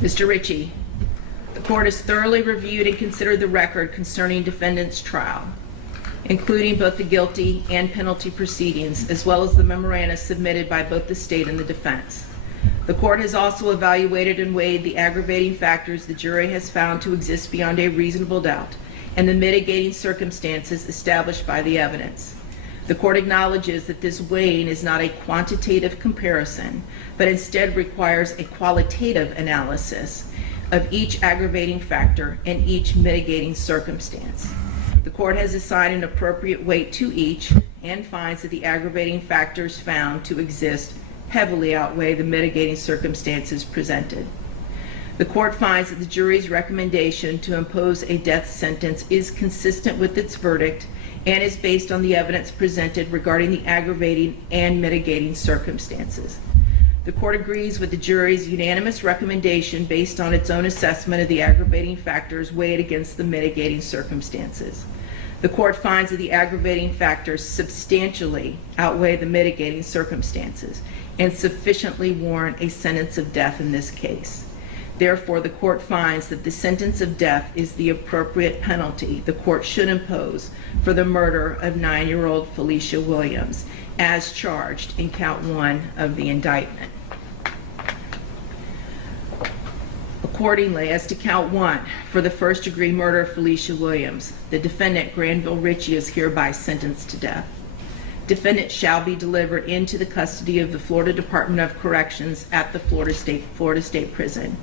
Mr. Ritchie, the court has thoroughly reviewed and considered the record concerning defendant's trial, including both the guilty and penalty proceedings, as well as the memoranda submitted by both the state and the defense. The court has also evaluated and weighed the aggravating factors the jury has found to exist beyond a reasonable doubt and the mitigating circumstances established by the evidence. The court acknowledges that this weighing is not a quantitative comparison, but instead requires a qualitative analysis of each aggravating factor and each mitigating circumstance. The court has assigned an appropriate weight to each and finds that the aggravating factors found to exist heavily outweigh the mitigating circumstances presented. The court finds that the jury's recommendation to impose a death sentence is consistent with its verdict and is based on the evidence presented regarding the aggravating and mitigating circumstances. The court agrees with the jury's unanimous recommendation based on its own assessment of the aggravating factors weighed against the mitigating circumstances. The court finds that the aggravating factors substantially outweigh the mitigating circumstances and sufficiently warrant a sentence of death in this case. Therefore, the court finds that the sentence of death is the appropriate penalty the court should impose for the murder of 9-year-old Felicia Williams, as charged in count 1 of the indictment. Accordingly, as to count 1, for the first-degree murder of Felicia Williams, the defendant, Granville Ritchie, is hereby sentenced to death. Defendant shall be delivered into the custody of the Florida Department of Corrections at the Florida State Prison,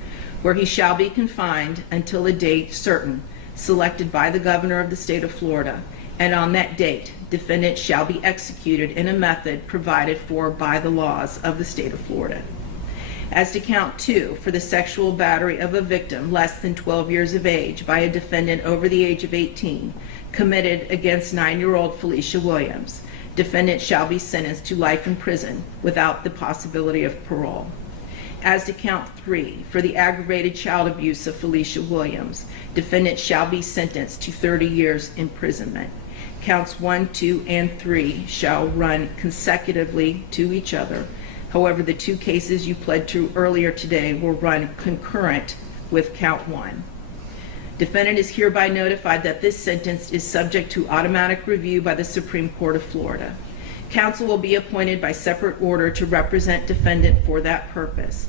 where he shall be confined until a date certain, selected by the governor of the state of Florida, and on that date, defendant shall be executed in a method provided for by the laws of the state of Florida. As to count 2, for the sexual battery of a victim less than 12 years of age by a defendant over the age of 18, committed against 9-year-old Felicia Williams, defendant shall be sentenced to life in prison without the possibility of parole. As to count 3, for the aggravated child abuse of Felicia Williams, defendant shall be sentenced to 30 years imprisonment. Counts 1, 2, and 3 shall run consecutively to each other. However, the 2 cases you pled to earlier today will run concurrent with count 1. Defendant is hereby notified that this sentence is subject to automatic review by the Supreme Court of Florida. Counsel will be appointed by separate order to represent defendant for that purpose.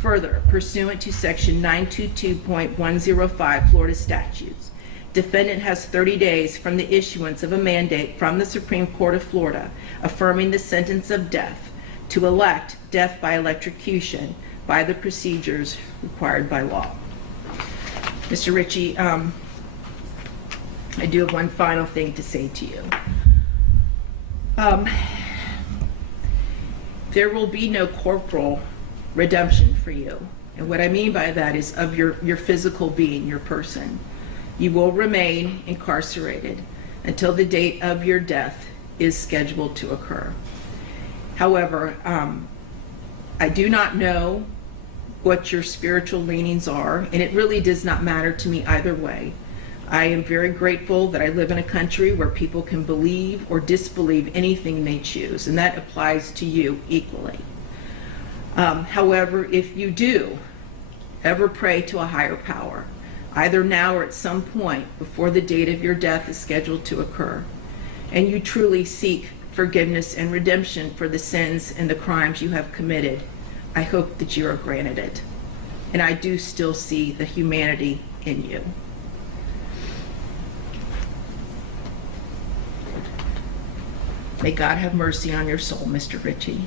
Further, pursuant to section 922.105 Florida statutes, defendant has 30 days from the issuance of a mandate from the Supreme Court of Florida affirming the sentence of death to elect death by electrocution by the procedures required by law. Mr. Ritchie, I do have one final thing to say to you. There will be no corporal redemption for you. And what I mean by that is of your physical being, your person. You will remain incarcerated until the date of your death is scheduled to occur. However, I do not know what your spiritual leanings are, and it really does not matter to me either way. I am very grateful that I live in a country where people can believe or disbelieve anything they choose, and that applies to you equally. However, if you do ever pray to a higher power, either now or at some point before the date of your death is scheduled to occur, and you truly seek forgiveness and redemption for the sins and the crimes you have committed, I hope that you are granted it. And I do still see the humanity in you. May God have mercy on your soul, Mr. Ritchie.